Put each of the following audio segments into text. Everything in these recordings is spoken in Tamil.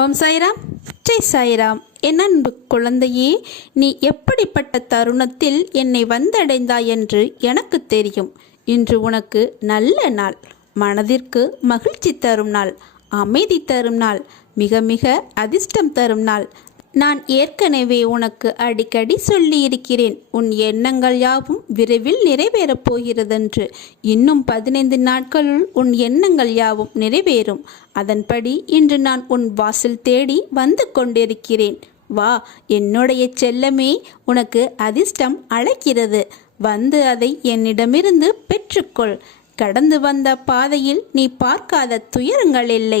ஓம் சாய்ராம், ஜெய் சாய்ராம். என் அன்பு குழந்தையே, நீ எப்படிப்பட்ட தருணத்தில் என்னை வந்தடைந்தாய் என்று எனக்கு தெரியும். இன்று உனக்கு நல்ல நாள், மனதிற்கு மகிழ்ச்சி தரும் நாள், அமைதி தரும் நாள், மிக மிக அதிர்ஷ்டம் தரும் நாள். நான் ஏற்கனவே உனக்கு அடிக்கடி சொல்லியிருக்கிறேன், உன் எண்ணங்கள் யாவும் விரைவில் நிறைவேறப் போகிறதென்று. இன்னும் 15 நாட்களுள் உன் எண்ணங்கள் யாவும் நிறைவேறும். அதன்படி இன்று நான் உன் வாசல் தேடி வந்து கொண்டிருக்கிறேன். வா என்னுடைய செல்லமே, உனக்கு அதிர்ஷ்டம் அழைக்கிறது. வந்து அதை என்னிடமிருந்து பெற்றுக்கொள். கடந்து வந்த பாதையில் நீ பார்க்காத துயரங்கள் இல்லை,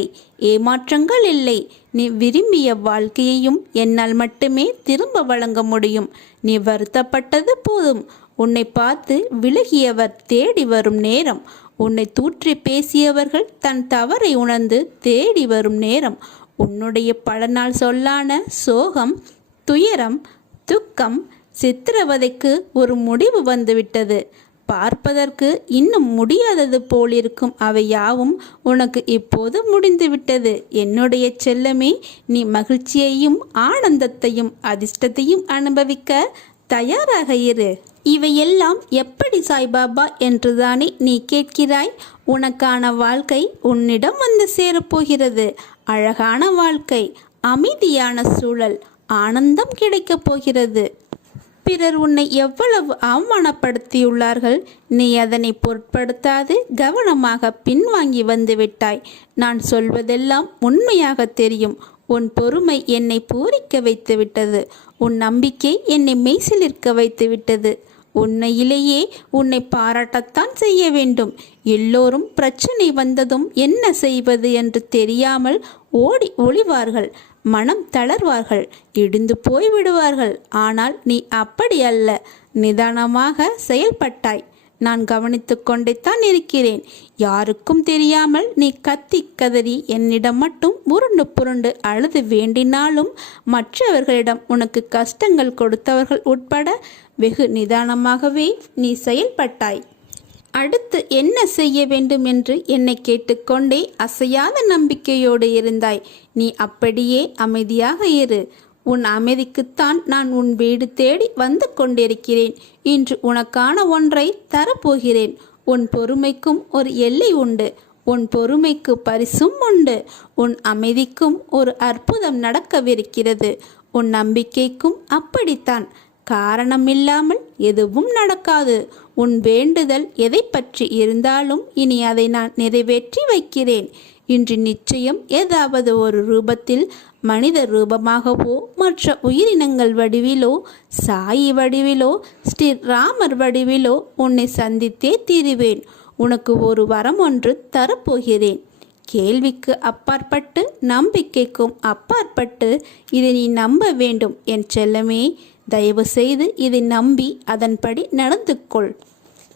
ஏமாற்றங்கள் இல்லை. நீ விரும்பிய வாழ்க்கையையும் என்னால் மட்டுமே திரும்ப வழங்க முடியும். நீ வருத்தப்பட்டது போதும். உன்னை பார்த்து விலகியவர் தேடி வரும் நேரம், உன்னை தூற்றி பேசியவர்கள் தன் தவறை உணர்ந்து தேடி வரும் நேரம், உன்னுடைய பல நாள் சொல்லான சோகம், துயரம், துக்கம், சித்திரவதைக்கு ஒரு முடிவு வந்துவிட்டது. பார்ப்பதற்கு இன்னும் முடியாதது போலிருக்கும் அவை யாவும் உனக்கு இப்போது முடிந்துவிட்டது. என்னுடைய செல்லமே, நீ மகிழ்ச்சியையும் ஆனந்தத்தையும் அதிர்ஷ்டத்தையும் அனுபவிக்க தயாராக இரு. இவையெல்லாம் எப்படி சாய்பாபா என்றுதானே நீ கேட்கிறாய்? உனக்கான வாழ்க்கை உன்னிடம் வந்து சேரப்போகிறது. அழகான வாழ்க்கை, அமைதியான சூழல், ஆனந்தம் கிடைக்கப் போகிறது. பிறர் உன்னை எவ்வளவு அவமானப்படுத்தியுள்ளார்கள், நீ அதனை பொருட்படுத்தாது கவனமாக பின்வாங்கி வந்து விட்டாய். நான் சொல்வதெல்லாம் உண்மையாக தெரியும். உன் பொறுமை என்னை பூரிக்க வைத்து விட்டது. உன் நம்பிக்கை என்னை மெய்சிலிருக்க வைத்து விட்டது. உண்மையிலேயே உன்னை பாராட்டத்தான் செய்ய வேண்டும். எல்லோரும் பிரச்சனை வந்ததும் என்ன செய்வது என்று தெரியாமல் ஓடி ஒளிவார்கள், மனம் தளர்வார்கள், இடிந்து போய்விடுவார்கள். ஆனால் நீ அப்படி அல்ல, நிதானமாக செயல்பட்டாய். நான் கவனித்து கொண்டேத்தான் இருக்கிறேன். யாருக்கும் தெரியாமல் நீ கத்தி கதறி என்னிடம் மட்டும் உருண்டு புரண்டு அழுது வேண்டினாலும் மற்றவர்களிடம் உனக்கு கஷ்டங்கள் கொடுத்தவர்கள் உட்பட வெகு நிதானமாகவே நீ செயல்பட்டாய். அடுத்து என்ன செய்ய வேண்டும் என்று என்னை கேட்டுக்கொண்டே அசையாத நம்பிக்கையோடு இருந்தாய். நீ அப்படியே அமைதியாக இரு. உன் அமைதிக்குத்தான் நான் உன் வீடு தேடி வந்து கொண்டிருக்கிறேன். இன்று உனக்கான ஒன்றை தரப்போகிறேன். உன் பொறுமைக்கும் ஒரு எல்லை உண்டு. உன் பொறுமைக்கு பரிசும் உண்டு. உன் அமைதிக்கும் ஒரு அற்புதம் நடக்கவிருக்கிறது. உன் நம்பிக்கைக்கும் அப்படித்தான். காரணமில்லாமல் எதுவும் நடக்காது. உன் வேண்டுதல் எதை பற்றி இருந்தாலும் இனி அதை நான் நிறைவேற்றி வைக்கிறேன். இன்று நிச்சயம் ஏதாவது ஒரு ரூபத்தில், மனித ரூபமாகவோ, மற்ற உயிரினங்கள் வடிவிலோ, சாயி வடிவிலோ, ஸ்ரீ ராமர் வடிவிலோ உன்னை சந்தித்தே தீருவேன். உனக்கு ஒரு வரம் ஒன்று தரப்போகிறேன். கேள்விக்கு அப்பாற்பட்டு, நம்பிக்கைக்கும் அப்பாற்பட்டு இதை நீ நம்ப வேண்டும் என் செல்லமே. தயவு செய்து இதை நம்பி அதன்படி நடந்து கொள்.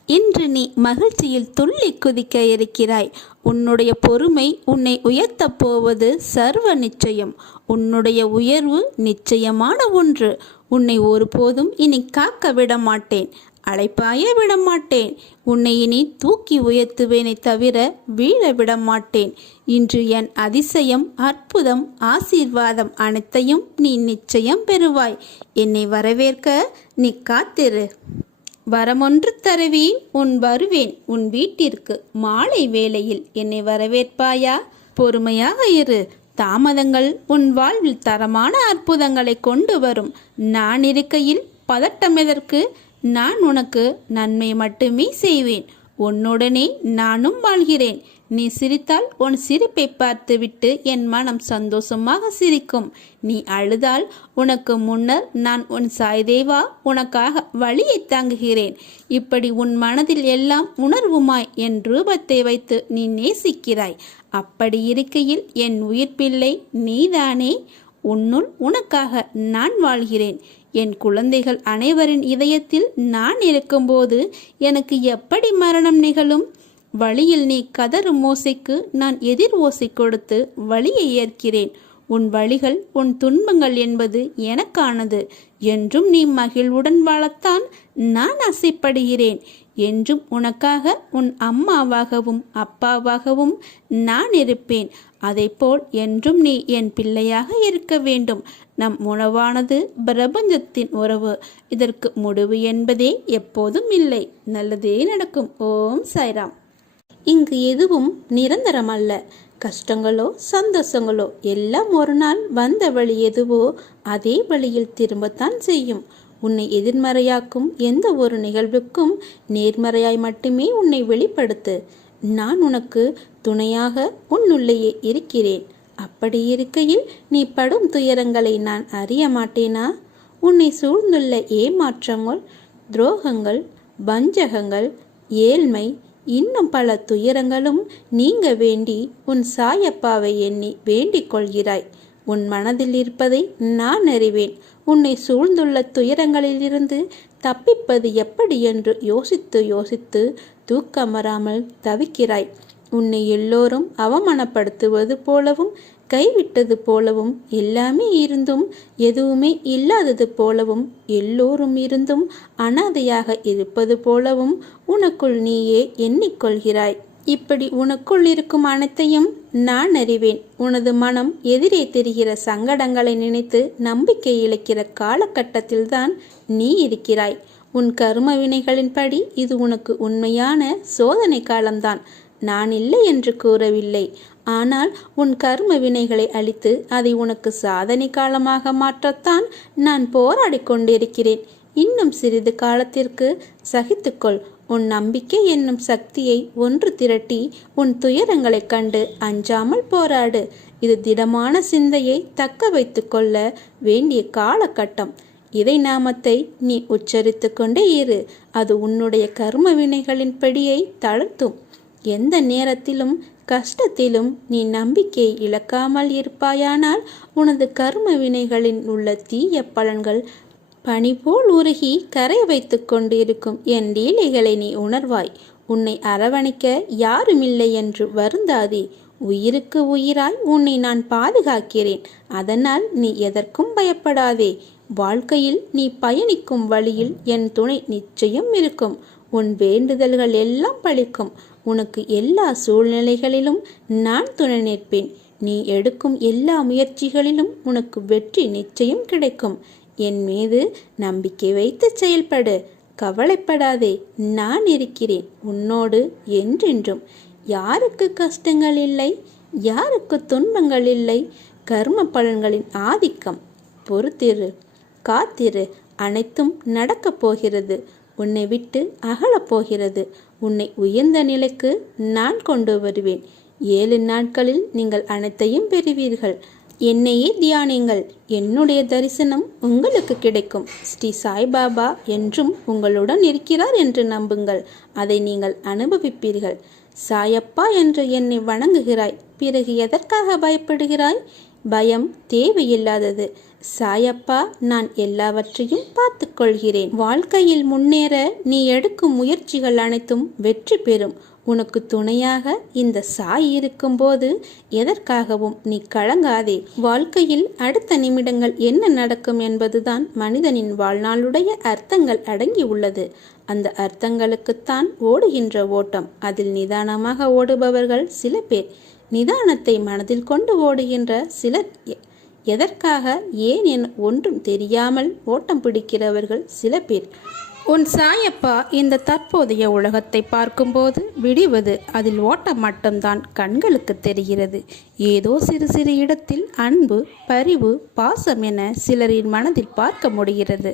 இன்று நீ மகிழ்ச்சியில் துள்ளி குதிக்க இருக்கிறாய். உன்னுடைய பொறுமை உன்னை உயர்த்தப் போவது சர்வ நிச்சயம். உன்னுடைய உயர்வு நிச்சயமான ஒன்று. உன்னை ஒருபோதும் இனி காக்க விட மாட்டேன், அழைப்பாய விட மாட்டேன். உன்னை இனி தூக்கி உயர்த்துவேனை தவிர வீழ விட மாட்டேன். இன்று என் அதிசயம், அற்புதம், ஆசீர்வாதம் அனைத்தையும் நீ நிச்சயம் பெறுவாய். என்னை வரவேற்க நீ காத்திரு. வரமொன்று தருவேன், வருவேன் உன் வீட்டிற்கு மாலை வேளையில். என்னை வரவேற்பாயா? பொறுமையாக இரு. தாமதங்கள் உன் வாழ்வில் தரமான அற்புதங்களை கொண்டு வரும். நான் இருக்கையில் பதட்டம் எதற்கு? நான் உனக்கு நன்மை மட்டுமே செய்வேன். உன்னுடனே நானும் வாழ்கிறேன். நீ சிரித்தால் உன் சிரிப்பை பார்த்துவிட்டு என் மனம் சந்தோஷமாக சிரிக்கும். நீ அழுதால் உனக்கு முன்னர் நான் உன் சாய்தேவா உனக்காக வழியை தாங்குகிறேன். இப்படி உன் மனதில் எல்லாம் உணர்வுமாய் என் ரூபத்தை வைத்து நீ நேசிக்கிறாய். அப்படி இருக்கையில் என் உயிர் பிள்ளை நீதானே. உன்னுள் உனக்காக நான் வாழ்கிறேன். என் குழந்தைகள் அனைவரின் இதயத்தில் நான் இருக்கும்போது எனக்கு எப்படி மரணம் நிகழும்? வழியில் நீ கதறும் ஓசைக்கு நான் எதிர் ஓசை கொடுத்து வழியை ஏற்கிறேன். உன் வழிகள், உன் துன்பங்கள் என்பது எனக்கானது. என்றும் நீ மகிழ்வுடன் வாழத்தான் நான் ஆசைப்படுகிறேன். என்றும் உனக்காக உன் அம்மாவாகவும் அப்பாவாகவும் நான் இருப்பேன். அதைப்போல் என்றும் நீ என் பிள்ளையாக இருக்க வேண்டும். நம் உறவானது பிரபஞ்சத்தின் உறவு. இதற்கு முடிவு என்பதே எப்போதும் இல்லை. நல்லதே நடக்கும். ஓம் சாய்ராம். இங்கு எதுவும் நிரந்தரமல்ல. கஷ்டங்களோ சந்தோஷங்களோ எல்லாம் ஒரு நாள் வந்த வழி எதுவோ அதே வழியில் திரும்பத்தான் செய்யும். உன்னை எதிர்மறையாக்கும் எந்த ஒரு நிகழ்வுக்கும் நேர்மறையாய் மட்டுமே உன்னை வெளிப்படுத்து. நான் உனக்கு துணையாக உன்னுள்ளேயே இருக்கிறேன். அப்படி இருக்கையில் நீ படும் துயரங்களை நான் அறிய மாட்டேனா? உன்னை சூழ்ந்துள்ள ஏமாற்றங்கள், துரோகங்கள், வஞ்சகங்கள், ஏழ்மை, இன்னும் பல துயரங்களும் நீங்க வேண்டி உன் சாயப்பாவை எண்ணி வேண்டிக் கொள்கிறாய். உன் மனதில் இருப்பதை நான் அறிவேன். உன்னை சூழ்ந்துள்ள துயரங்களிலிருந்து தப்பிப்பது எப்படி என்று யோசித்து யோசித்து தூக்கமராமல் தவிக்கிறாய். உன்னை எல்லோரும் அவமானப்படுத்துவது போலவும் கைவிட்டது போலவும் எல்லாமே இருந்தும் எதுவுமே இல்லாதது போலவும் எல்லோரும் இருந்தும் அனாதையாக இருப்பது போலவும் உனக்குள் நீயே எண்ணிக்கொள்கிறாய். இப்படி உனக்குள் இருக்கும் அனைத்தையும் நான் அறிவேன். உனது மனம் எதிரே தெரிகிற சங்கடங்களை நினைத்து நம்பிக்கை இழக்கிற காலகட்டத்தில்தான் நீ இருக்கிறாய். உன் கர்ம வினைகளின்படி இது உனக்கு உண்மையான சோதனை காலம்தான். நான் இல்லை என்று கூறவில்லை. ஆனால் உன் கர்ம வினைகளை அழித்து அதை உனக்கு சாதனை காலமாக மாற்றத்தான் நான் போராடி கொண்டிருக்கிறேன். இன்னும் சிறிது காலத்திற்கு சகித்துக்கொள். உன் நம்பிக்கை என்னும் சக்தியை ஒன்று திரட்டி உன் துயரங்களை கண்டு அஞ்சாமல் போராடு. இது திடமான சிந்தையை தக்க வைத்து கொள்ள வேண்டிய காலகட்டம். இறை நாமத்தை நீ உச்சரித்து கொண்டே இரு. அது உன்னுடைய கர்ம வினைகளின் படியை தளர்த்தும். எந்த நேரத்திலும் கஷ்டத்திலும் நீ நம்பிக்கையை இழக்காமல் இருப்பாயானால் உனது கர்ம வினைகளின் உள்ள தீய பலன்கள் பனி போல் உருகி கரை வைத்து கொண்டிருக்கும் என் லீலைகளை நீ உணர்வாய். உன்னை அரவணைக்க யாருமில்லை என்று வருந்தாதே. உயிருக்கு உயிராய் உன்னை நான் பாதுகாக்கிறேன். அதனால் நீ எதற்கும் பயப்படாதே. வாழ்க்கையில் நீ பயணிக்கும் வழியில் என் துணை நிச்சயம் இருக்கும். உன் வேண்டுதல்கள் எல்லாம் பலிக்கும். உனக்கு எல்லா சூழ்நிலைகளிலும் நான் துணை நிற்பேன். நீ எடுக்கும் எல்லா முயற்சிகளிலும் உனக்கு வெற்றி நிச்சயம் கிடைக்கும். என் மீது நம்பிக்கை வைத்து செயல்படு. கவலைப்படாதே. நான் இருக்கிறேன் உன்னோடு என்றென்றும். யாருக்கு கஷ்டங்கள் இல்லை? யாருக்கு துன்பங்கள் இல்லை? கர்ம பலன்களின் ஆதிக்கம். பொறுத்திரு, காத்திரு. அனைத்தும் நடக்கப் போகிறது. உன்னை விட்டு அகலப் போகிறது. உன்னை உயர்ந்த நிலைக்கு நான் கொண்டு வருவேன். 7 நாட்களில் நீங்கள் அனைத்தையும் பெறுவீர்கள். என்னையே தியானிங்கள். என்னுடைய தரிசனம் உங்களுக்கு கிடைக்கும். ஸ்ரீ சாய்பாபா என்றும் உங்களுடன் இருக்கிறார் என்று நம்புங்கள். அதை நீங்கள் அனுபவிப்பீர்கள். சாயப்பா என்று என்னை வணங்குகிறாய். பிறகு எதற்காக பயப்படுகிறாய்? பயம் தேவையில்லாதது. சாயப்பா, நான் எல்லாவற்றையும் பார்த்து கொள்கிறேன். வாழ்க்கையில் முன்னேற நீ எடுக்கும் முயற்சிகள் அனைத்தும் வெற்றி பெறும். உனக்கு துணையாக இந்த சாய் இருக்கும்போது எதற்காகவும் நீ கலங்காதே. வாழ்க்கையில் அடுத்த நிமிடங்கள் என்ன நடக்கும் என்பதுதான் மனிதனின் வாழ்நாளுடைய அர்த்தங்கள் அடங்கி உள்ளது. அந்த அர்த்தங்களுக்குத்தான் ஓடுகின்ற ஓட்டம். அதில் நிதானமாக ஓடுபவர்கள் சில பேர், நிதானத்தை மனதில் கொண்டு ஓடுகின்ற சிலர், எதற்காக ஏன் என ஒன்றும் தெரியாமல் ஓட்டம் பிடிக்கிறவர்கள் சில பேர். உன் சாயப்பா இந்த தற்போதைய உலகத்தை பார்க்கும்போது விடிவது அதில் ஓட்டம் மட்டும்தான் கண்களுக்கு தெரிகிறது. ஏதோ சிறு சிறு இடத்தில் அன்பு, பரிவு, பாசம் என சிலரின் மனதில் பார்க்க முடிகிறது.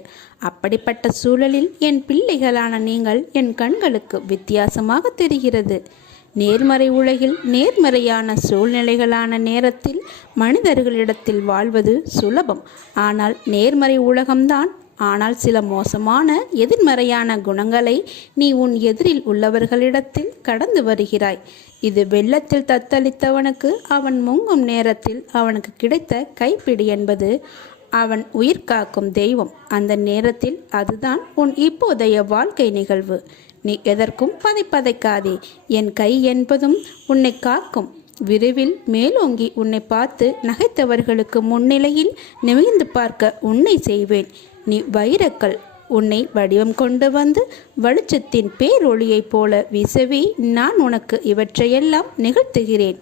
அப்படிப்பட்ட சூழலில் என் பிள்ளைகளான நீங்கள் என் கண்களுக்கு வித்தியாசமாக தெரிகிறது. நேர்மறை உலகில் நேர்மறையான சூழ்நிலைகளான நேரத்தில் மனிதர்களிடத்தில் வாழ்வது சுலபம். ஆனால் நேர்மறை உலகம்தான். ஆனால் சில மோசமான எதிர்மறையான குணங்களை நீ உன் எதிரில் உள்ளவர்களிடத்தில் கடந்து வருகிறாய். இது வெள்ளத்தில் தத்தளித்தவனுக்கு அவன் முங்கும் நேரத்தில் அவனுக்கு கிடைத்த கைப்பிடி என்பது அவன் உயிர் காக்கும் தெய்வம். அந்த நேரத்தில் அதுதான் உன் இப்போதைய வாழ்க்கை நிகழ்வு. நீ எதற்கும் பதைக்காதே. என் கை என்பதும் உன்னை காக்கும். விரைவில் மேலோங்கி உன்னை பார்த்து நகைத்தவர்களுக்கு முன்னிலையில் நிமிர்ந்து பார்க்க உன்னை செய்வேன். நீ வைரக்கல். உன்னை வடிவம் கொண்டு வந்து வெளிச்சத்தின் பேரொளியைப் போல வீசவே நான் உனக்கு இவற்றையெல்லாம் நிகழ்த்துகிறேன்.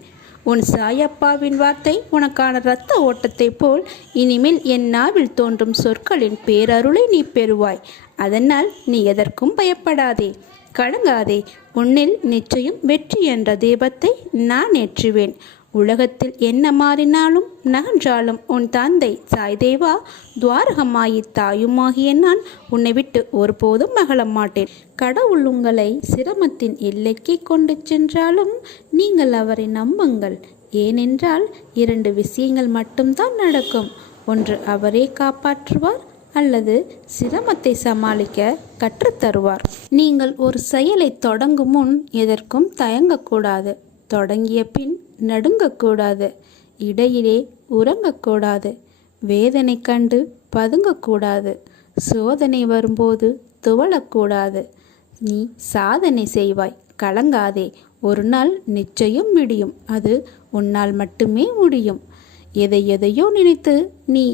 உன் சாயப்பாவின் வார்த்தை உனக்கான இரத்த ஓட்டத்தைப் போல் இனிமேல் என் நாவில் தோன்றும் சொற்களின் பேரருளை நீ பெறுவாய். அதனால் நீ எதற்கும் பயப்படாதே, கலங்காதே. உன்னில் நிச்சயம் வெற்றி என்ற தீபத்தை நான் ஏற்றுவேன். உலகத்தில் என்ன மாறினாலும் நகன்றாலும் உன் தந்தை சாய்தேவா துவாரகமாயி தாயுமாகிய நான் உன்னை விட்டு ஒருபோதும் மகள மாட்டேன். கடவுள் உங்களை சிரமத்தின் எல்லைக்கு கொண்டு சென்றாலும் நீங்கள் அவரை நம்புங்கள். ஏனென்றால் 2 விஷயங்கள் மட்டும்தான் நடக்கும். ஒன்று அவரே காப்பாற்றுவார், அல்லது சிரமத்தை சமாளிக்க கற்றுத்தருவார். நீங்கள் ஒரு செயலை தொடங்கும் முன் எதற்கும் தயங்கக்கூடாது. தொடங்கிய பின் நடுங்கக்கூடாது. இடையிலே உறங்கக்கூடாது. வேதனை கண்டு பதுங்கக்கூடாது. சோதனை வரும்போது துவளக்கூடாது. நீ சாதனை செய்வாய், கலங்காதே. ஒரு நாள் நிச்சயம் முடியும். அது உன்னால் மட்டுமே முடியும். எதையோ நினைத்து நீ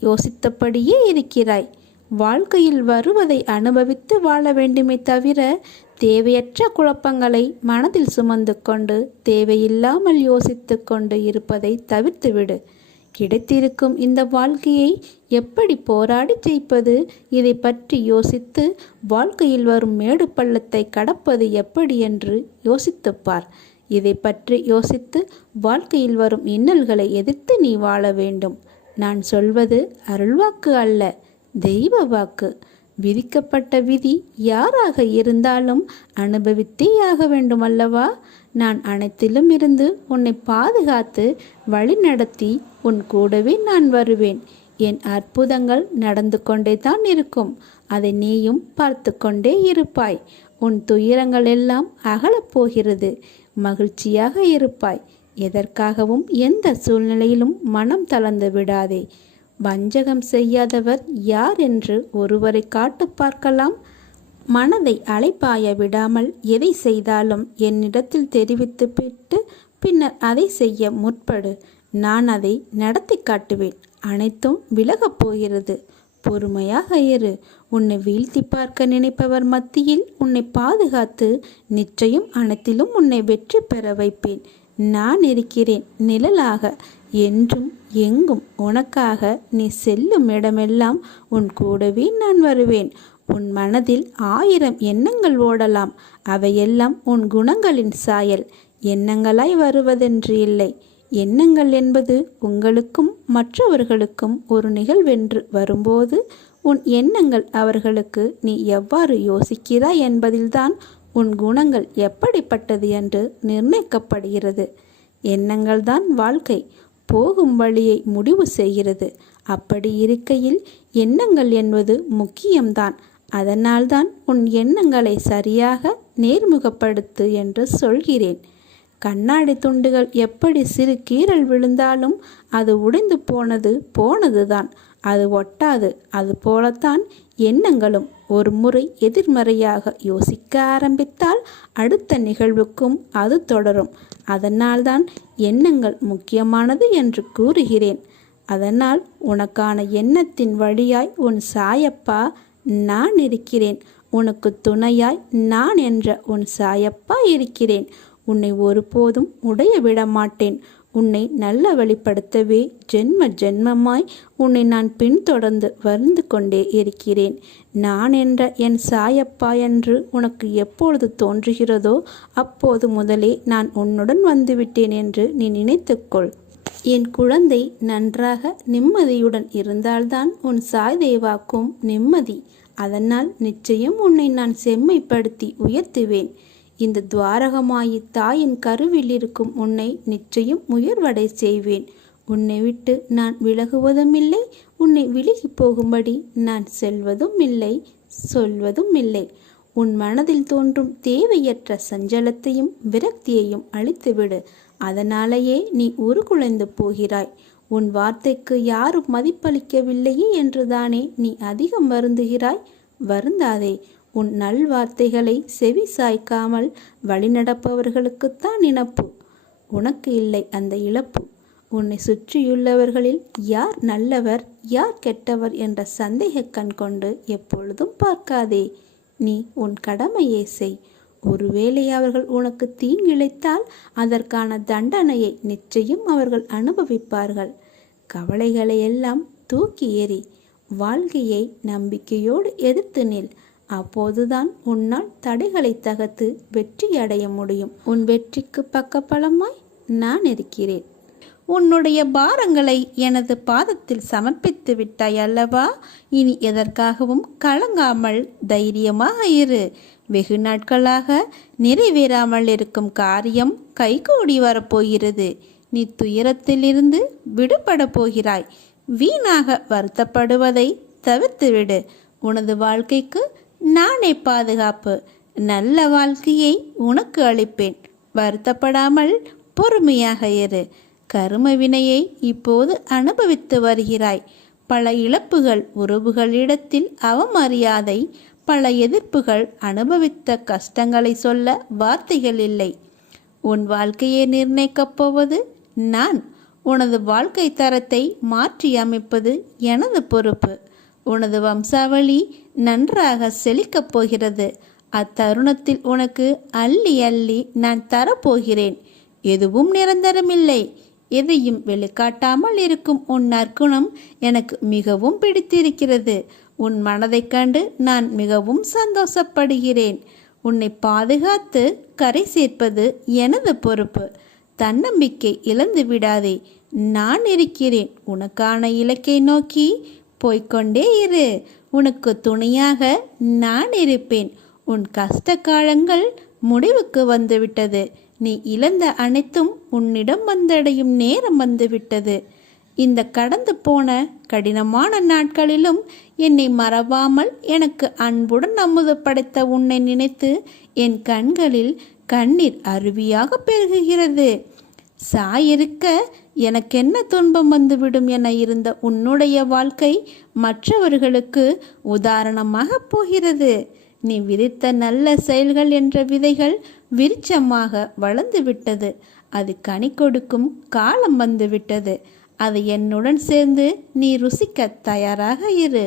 யோசித்தபடியே இருக்கிறாய். வாழ்க்கையில் வருவதை அனுபவித்து வாழ வேண்டுமே தவிர தேவையற்ற குழப்பங்களை மனதில் சுமந்து கொண்டு தேவையில்லாமல் யோசித்து கொண்டு இருப்பதை தவிர்த்துவிடு. கிடைத்திருக்கும் இந்த வாழ்க்கையை எப்படி போராடி ஜெயிப்பது, இதை பற்றி யோசித்து வாழ்க்கையில் வரும் மேடு பள்ளத்தை கடப்பது எப்படி என்று யோசித்துப்பார். இதை பற்றி யோசித்து வாழ்க்கையில் வரும் இன்னல்களை எதிர்த்து நீ வாழ வேண்டும். நான் சொல்வது அருள்வாக்கு அல்ல, தெய்வ வாக்கு. விதிக்கப்பட்ட விதி யாராக இருந்தாலும் அனுபவித்தே ஆக வேண்டும் அல்லவா? நான் அனைத்திலும் இருந்து உன்னை பாதுகாத்து வழிநடத்தி உன் கூடவே நான் வருவேன். என் அற்புதங்கள் நடந்து கொண்டே தான் இருக்கும். அதை நீயும் பார்த்து கொண்டே இருப்பாய். உன் துயரங்கள் எல்லாம் அகலப்போகிறது. மகிழ்ச்சியாக இருப்பாய். எதற்காகவும் எந்த சூழ்நிலையிலும் மனம் தளர்ந்து விடாதே. வஞ்சகம் செய்யாதவர் யார் என்று ஒருவரை காட்டு பார்க்கலாம். மனதை அலைப்பாய விடாமல் எதை செய்தாலும் என்னிடத்தில் தெரிவித்துவிட்டு பின்னர் அதை செய்ய முற்படு. நான் அதை நடத்தி காட்டுவேன். அனைத்தும் விலகப் போகிறது. பொறுமையாக இரு. உன்னை வீழ்த்தி பார்க்க நினைப்பவர் மத்தியில் உன்னை பாதுகாத்து நிச்சயம் அனைத்திலும் உன்னை வெற்றி பெற வைப்பேன். நான் இருக்கிறேன் நிழலாக. என்றும் எங்கும் உனக்காக. நீ செல்லும் இடமெல்லாம் உன் கூடவே நான் வருவேன். உன் மனதில் 1000 எண்ணங்கள் ஓடலாம். அவையெல்லாம் உன் குணங்களின் சாயல். எண்ணங்களாய் வருவதென்று இல்லை. எண்ணங்கள் என்பது உங்களுக்கும் மற்றவர்களுக்கும் ஒரு நிகழ்வென்று வரும்போது உன் எண்ணங்கள் அவர்களுக்கு நீ எவ்வாறு யோசிக்கிறாய் என்பதில்தான் உன் குணங்கள் எப்படிப்பட்டது என்று நிர்ணயிக்கப்படுகிறது. எண்ணங்கள் தான் வாழ்க்கை போகும் வழியை முடிவு செய்கிறது. அப்படி இருக்கையில் எண்ணங்கள் என்பது முக்கியம்தான். அதனால்தான் உன் எண்ணங்களை சரியாக நேர்முகப்படுத்து என்று சொல்கிறேன். கண்ணாடி துண்டுகள் எப்படி சிறு கீறல் விழுந்தாலும் அது உடைந்து போனதுதான், அது ஒட்டாது. அது போலத்தான் எண்ணங்களும். ஒரு முறை எதிர்மறையாக யோசிக்க ஆரம்பித்தால் அடுத்த நிகழ்வுக்கும் அது தொடரும். அதனால்தான் எண்ணங்கள் முக்கியமானது என்று கூறுகிறேன். அதனால் உனக்கான எண்ணத்தின் வழியாய் உன் சாயப்பா நான் இருக்கிறேன். உனக்கு துணையாய் நான் என்ற உன் சாயப்பா இருக்கிறேன். உன்னை ஒருபோதும் உடைய விட மாட்டேன். உன்னை நல்ல வழிப்படுத்தவே ஜென்ம ஜென்மமாய் உன்னை நான் பின்தொடர்ந்து வந்து கொண்டே இருக்கிறேன். நான் என்ற என் சாயப்பா என்று உனக்கு எப்பொழுது தோன்றுகிறதோ அப்போது முதலே நான் உன்னுடன் வந்துவிட்டேன் என்று நீ நினைத்துக்கொள். என் குழந்தை நன்றாக நிம்மதியுடன் இருந்தால்தான் உன் சாய் தேவாக்கும் நிம்மதி. அதனால் நிச்சயம் உன்னை நான் செம்மைப்படுத்தி உயர்த்துவேன். இந்த துவாரகமாயி தாயின் கருவில் இருக்கும் உன்னை நிச்சயம் உயர்வடை செய்வேன். உன்னை விட்டு நான் விலகுவதும் இல்லை. உன்னை விலகி போகும்படி நான் செல்வதும் இல்லை, சொல்வதும் இல்லை. உன் மனதில் தோன்றும் தேவையற்ற சஞ்சலத்தையும் விரக்தியையும் அழித்துவிடு. அதனாலேயே நீ உருகுலைந்து போகிறாய். உன் வார்த்தைக்கு யாரும் மதிப்பளிக்கவில்லையே என்றுதானே நீ அதிகம் வருந்துகிறாய். வருந்தாதே. உன் நல்வார்த்தைகளை செவி சாய்க்காமல் வழிநடப்பவர்களுக்குத்தான் இழப்பு. உனக்கு இல்லை அந்த இழப்பு. உன்னை சுற்றியுள்ளவர்களில் யார் நல்லவர் யார் கெட்டவர் என்ற சந்தேக கண் கொண்டு எப்பொழுதும் பார்க்காதே. நீ உன் கடமையை செய். ஒருவேளை அவர்கள் உனக்கு தீங்கிழைத்தால் அதற்கான தண்டனையை நிச்சயம் அவர்கள் அனுபவிப்பார்கள். கவலைகளை எல்லாம் தூக்கி எறி. வாழ்க்கையை நம்பிக்கையோடு எதிர்த்து நில். அப்போதுதான் உன்னால் தடைகளை தகர்த்து வெற்றி அடைய முடியும். உன் வெற்றிக்கு பக்கபலமாய் நான் இருக்கிறேன். உன்னுடைய பாரங்களை எனது பாதத்தில் சமர்ப்பித்து விட்டாய் அல்லவா? இனி எதற்காகவும் கலங்காமல் தைரியமாக இரு. வெகு நாட்களாக நிறைவேறாமல் இருக்கும் காரியம் கைகூடி வரப்போகிறது. நீ துயரத்திலிருந்து விடுபட போகிறாய். வீணாக வருத்தப்படுவதை தவிர்த்துவிடு. உனது வாழ்க்கைக்கு நானே பாதுகாப்பு. நல்ல வாழ்க்கையை உனக்கு அளிப்பேன். வருத்தப்படாமல் பொறுமையாக இரு. கரும வினையை இப்போது அனுபவித்து வருகிறாய். பல இழப்புகள், உறவுகளிடத்தில் அவமரியாதை, பல எதிர்ப்புகள், அனுபவித்த கஷ்டங்களை சொல்ல வார்த்தைகள் இல்லை. உன் வாழ்க்கையை நிர்ணயிக்கப் போவது நான். உனது வாழ்க்கை தரத்தை மாற்றி அமைப்பது எனது பொறுப்பு. உனது வம்சாவளி நன்றாக செழிக்கப் போகிறது. அத்தருணத்தில் உனக்கு அள்ளி அள்ளி நான் தரப்போகிறேன். எதுவும் நிரந்தரமில்லை. எதையும் வெளிக்காட்டாமல் இருக்கும் உன் நற்குணம் எனக்கு மிகவும் பிடித்திருக்கிறது. உன் மனதைக் கண்டு நான் மிகவும் சந்தோஷப்படுகிறேன். உன்னை பாதுகாத்து கரை சேர்ப்பது எனது பொறுப்பு. தன்னம்பிக்கை இழந்து விடாதே. நான் இருக்கிறேன். உனக்கான இலக்கை நோக்கி போய்கொண்டே இரு. உனக்கு துணையாக நான் இருப்பேன். உன் கஷ்ட காலங்கள் முடிவுக்கு வந்துவிட்டது. நீ இழந்த அனைத்தும் உன்னிடம் வந்தடையும் நேரம் வந்துவிட்டது. இந்த கடந்து போன கடினமான நாட்களிலும் என்னை மறவாமல் எனக்கு அன்புடன் அமுது படைத்த உன்னை நினைத்து என் கண்களில் கண்ணீர் அருவியாக பெருகுகிறது. சாயிருக்க எனக்கென்ன துன்பம் வந்துவிடும் என இருந்த உன்னுடைய வாழ்க்கை மற்றவர்களுக்கு உதாரணமாக போகிறது. நீ விதைத்த நல்ல செயல்கள் என்ற விதைகள் விருட்சமாக வளர்ந்து விட்டது. அது கனி கொடுக்கும் காலம் வந்துவிட்டது. அதை என்னுடன் சேர்ந்து நீ ருசிக்க தயாராக இரு.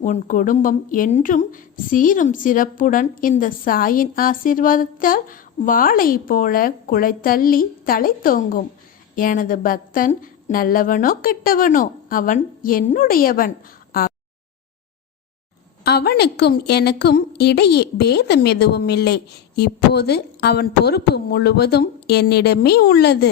உன் குடும்பம் என்றும் சீரும் சிறப்புடன் இந்த சாயின் ஆசீர்வாதத்தால் வாளை போல குலைத்தள்ளி தலை தோங்கும். எனது பக்தன் நல்லவனோ கெட்டவனோ அவன் என்னுடையவன். அவனுக்கும் எனக்கும் இடையே பேதம் எதுவும் இல்லை. இப்போது அவன் பொறுப்பு முழுவதும் என்னிடமே உள்ளது.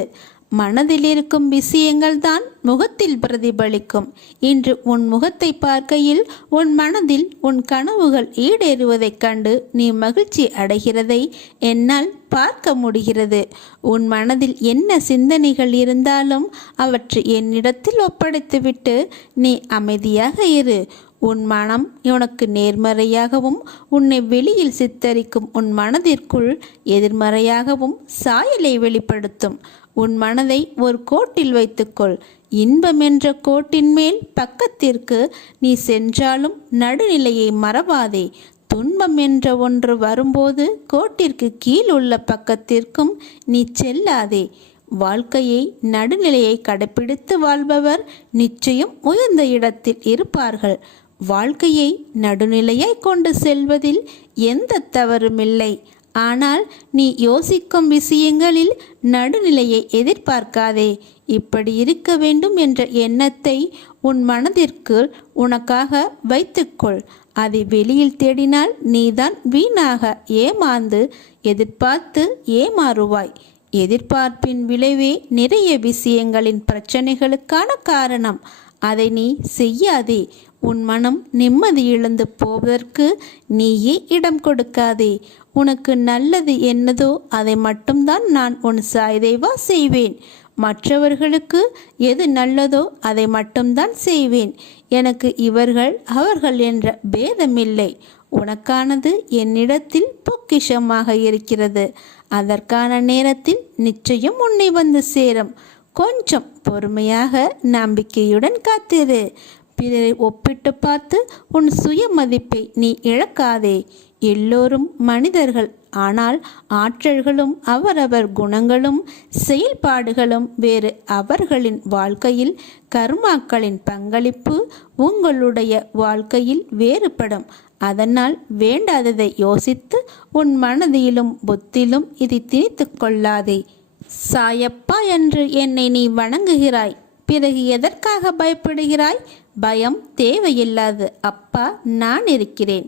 மனதில் இருக்கும் விஷயங்கள் தான் முகத்தில் பிரதிபலிக்கும். இன்று உன் முகத்தை பார்க்கையில் உன் மனதில் உன் கனவுகள் ஈடேறுவதைக் கண்டு நீ மகிழ்ச்சி அடைகிறதை என்னால் பார்க்க முடிகிறது. உன் மனதில் என்ன சிந்தனைகள் இருந்தாலும் அவற்றை என்னிடத்தில் ஒப்படைத்துவிட்டு நீ அமைதியாக இரு. உன் மனம் உனக்கு நேர்மறையாகவும் உன்னை வெளியில் சித்தரிக்கும் உன் மனதிற்குள் எதிர்மறையாகவும் சாயலை வெளிப்படுத்தும். உன் மனதை ஒரு கோட்டில் வைத்துக்கொள். இன்பம் என்ற கோட்டின் மேல் பக்கத்திற்கு நீ சென்றாலும் நடுநிலையை மறவாதே. துன்பம் என்ற ஒன்று வரும்போது கோட்டிற்கு கீழ் உள்ள பக்கத்திற்கும் நீ செல்லாதே. வாழ்க்கையை நடுநிலையை கடைப்பிடித்து வாழ்பவர் நிச்சயம் உயர்ந்த இடத்தில் இருப்பார்கள். வாழ்க்கையை நடுநிலையாய் கொண்டு செல்வதில் எந்த தவறுமில்லை. ஆனால் நீ யோசிக்கும் விஷயங்களில் நடுநிலையை எதிர்பார்க்காதே. இப்படி இருக்க வேண்டும் என்ற எண்ணத்தை உன் மனதிற்கு உனக்காக வைத்துக்கொள். அதை வெளியில் தேடினால் நீதான் வீணாக ஏமாந்து எதிர்பார்த்து ஏமாறுவாய். எதிர்பார்ப்பின் விளைவே நிறைய விஷயங்களின் பிரச்சனைகளுக்கான காரணம். அதை நீ செய்யாதே. உன் மனம் நிம்மதி இழந்து போவதற்கு நீயே இடம் கொடுக்காதே. உனக்கு நல்லது என்னதோ அதை மட்டும்தான் நான் உன் சாய்தேவா செய்வேன். மற்றவர்களுக்கு எது நல்லதோ அதை மட்டும்தான் செய்வேன். எனக்கு இவர்கள் அவர்கள் என்ற பேதமில்லை. உனக்கானது என்னிடத்தில் பொக்கிஷமாக இருக்கிறது. அதற்கான நேரத்தில் நிச்சயம் உன்னை வந்து சேரும். கொஞ்சம் பொறுமையாக நம்பிக்கையுடன் காத்திரு. பிறரை ஒப்பிட்டு பார்த்து உன் சுயமதிப்பை நீ இழக்காதே. எல்லோரும் மனிதர்கள். ஆனால் ஆற்றல்களும் அவரவர் குணங்களும் செயல்பாடுகளும் வேறு. அவர்களின் வாழ்க்கையில் கர்மாக்களின் பங்களிப்பு உங்களுடைய வாழ்க்கையில் வேறுபடும். அதனால் வேண்டாததை யோசித்து உன் மனதிலும் புத்திலும் இதை திணித்து கொள்ளாதே. சாயப்பா என்று என்னை நீ வணங்குகிறாய், பிறகு எதற்காக பயப்படுகிறாய்? பயம் தேவையில்லாது. அப்பா நான் இருக்கிறேன்.